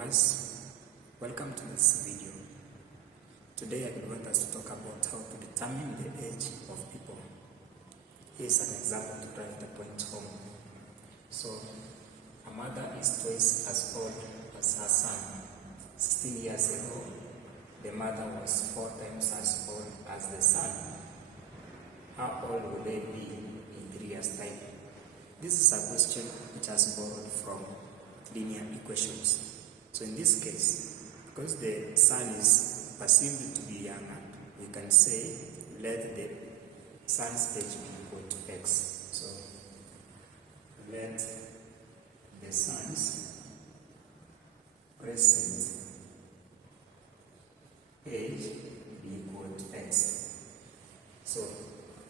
viewers, welcome to this video. Today I want us to talk about how to determine the age of people. Here's an example to drive the point home. So, a mother is twice as old as her son. 16 years ago, the mother was 4 times as old as the son. How old will they be in 3 years' time? This is a question which has borrowed from linear equations. So in this case, because the son is perceived to be younger, we can say let the son's age be equal to x. So let the son's present age be equal to x. So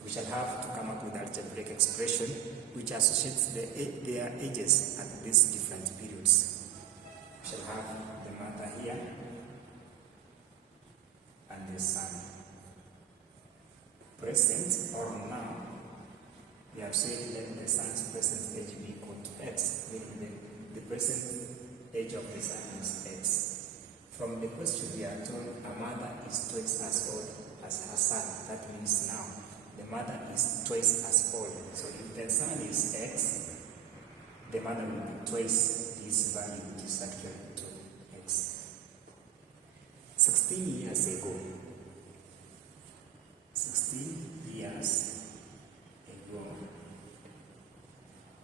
we shall have to come up with an algebraic expression which associates their ages at these different periods. We shall have the mother here and the son. Present or now, we have said let the son's present age be equal to x, meaning the present age of the son is x. From the question we are told a mother is twice as old as her son. That means now the mother is twice as old. So if the son is x, the mother will be twice this value, which is actually 2x. 16 years ago. 16 years ago.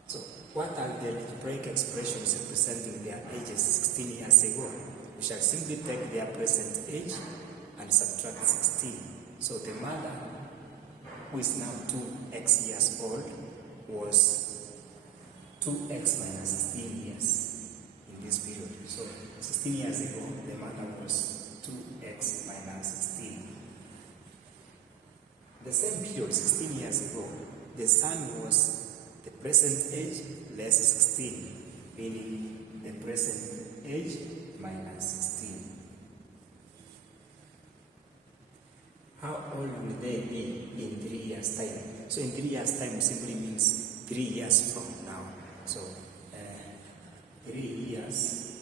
So what are the algebraic expressions representing their ages 16 years ago? We shall simply take their present age and subtract 16. So the mother, who is now 2x years old, was 2x minus 16 years in this period. So 16 years ago, the mother was 2x minus 16. The same period, 16 years ago, the son was the present age less 16, meaning the present age minus 16. How old will they be in 3 years' time? So in 3 years' time simply means 3 years from now. So 3 years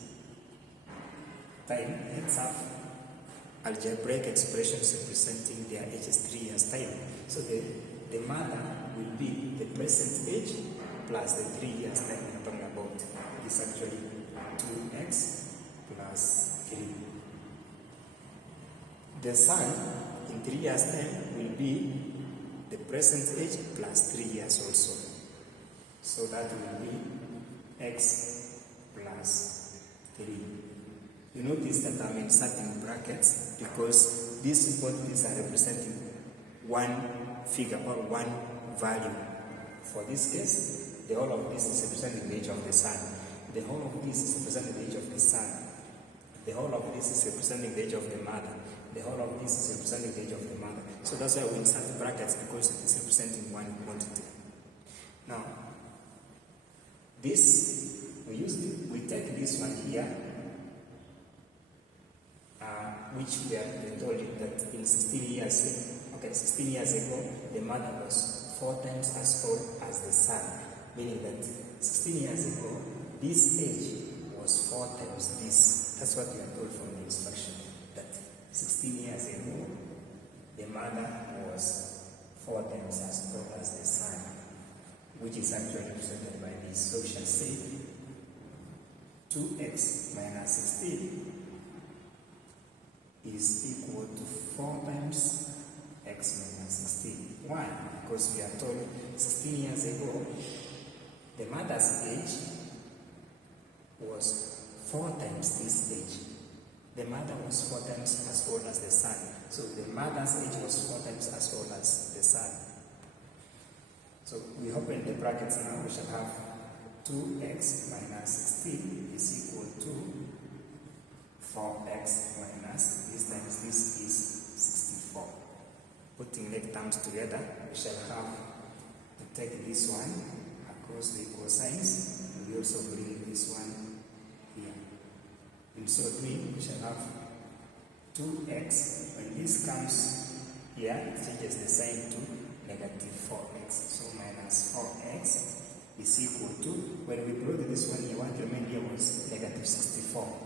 time, let's have algebraic expressions representing their ages 3 years' time. So the mother will be the present age plus the 3 years' time we're talking about. It's actually 2x plus 3. The son in 3 years' time will be the present age plus 3 years also. So that will be x plus 3. You notice that I'm inserting brackets because these quantities are representing one figure or one value. For this case, the whole of this is representing the age of the son. The whole of this is representing the age of the son. The whole of this is representing the age of the mother. The whole of this is representing the age of the mother. So that's why we insert brackets, because it is representing one quantity. Now, this, we take this one here, which we have been told that in 16 years ago, the mother was 4 times as old as the son, meaning that 16 years ago, this age was 4 times this. That's what we are told from the instruction, that 16 years ago, the mother was 4 times as old as the son, which is actually represented by this. So we shall say 2x minus 16 is equal to 4 times x minus 16. Why? Because we are told 16 years ago, the mother's age was 4 times this age. The mother was 4 times as old as the son. So the mother's age was 4 times as old as the son. So we open the brackets now. We shall have 2x minus 16 is equal to 4x minus, this times this is 64. Putting like terms together, we shall have to take this one across the equal signs, and we also bring this one here. In so doing, we shall have 2x. When this comes here, it changes the sign to negative 4x. So minus 4x is equal to, when we brought this one here, what remained here was negative 64.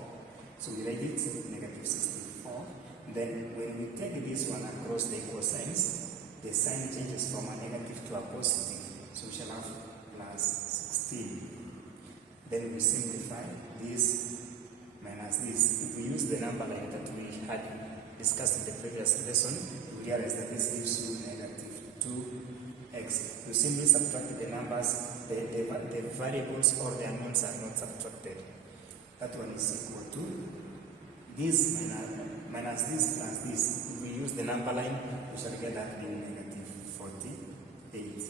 So we write it negative 64. Then when we take this one across the equal signs, the sign changes from a negative to a positive. So we shall have plus 16. Then we simplify this minus this. If we use the number line that we had discussed in the previous lesson, we realize that this gives you negative 2x. You simply subtract the numbers, the variables or the unknowns are not subtracted. That one is equal to this minus this plus this. If we use the number line, we shall get that being negative 48.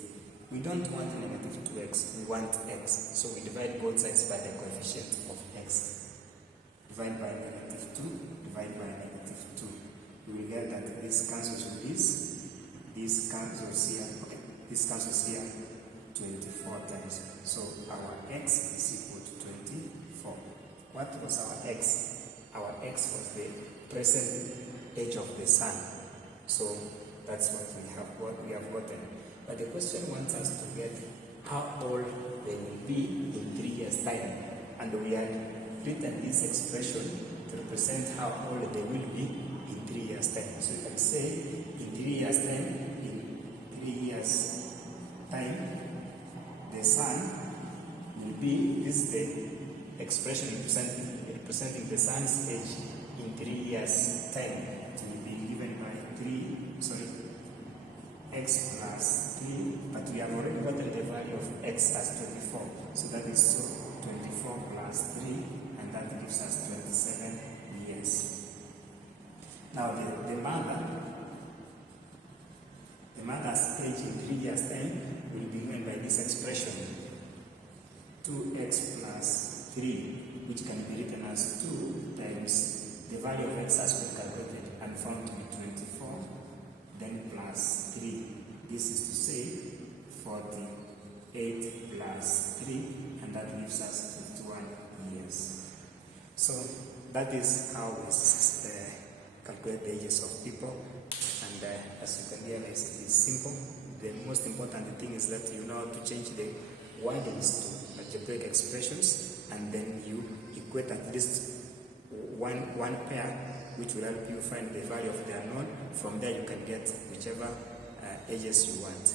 We don't want negative 2x, we want x. So we divide both sides by the coefficient of x. Divide by negative 2, divide by negative 2. We will get that this cancels with this cancels here, okay, this cancels here 24 times. So our x is equal to 24. What was our x? Our x was the present age of the sun. So that's what we have gotten. But the question wants us to get how old they will be in 3 years' time. And we had written this expression to represent how old they will be in 3 years' time. So you can say in 3 years' time, the sun will be, this is the expression representing the sun's age in 3 years' time. It will be given by x plus 3, but we have already gotten the value of x as 24. So that is 24 plus 3, and that gives us 27 years. Now the mother's age in 3 years' time will be given by this expression, 2x plus 3, which can be written as 2 times the value of x as we calculated and found to be 24, then plus 3. This is to say 48 plus 3, and that gives us 51 years. So that is how we calculate the ages of people. And as you can realize, it is simple. The most important thing is that you know how to change the wordings to algebraic expressions, and then you equate at least one pair, which will help you find the value of the unknown. From there you can get whichever ages you want.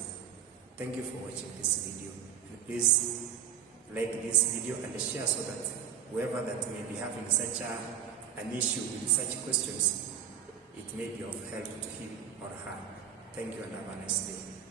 Thank you for watching this video, and please like this video and share so that whoever that may be having such an issue with such questions, it may be of help to him or her. Thank you and have a nice day.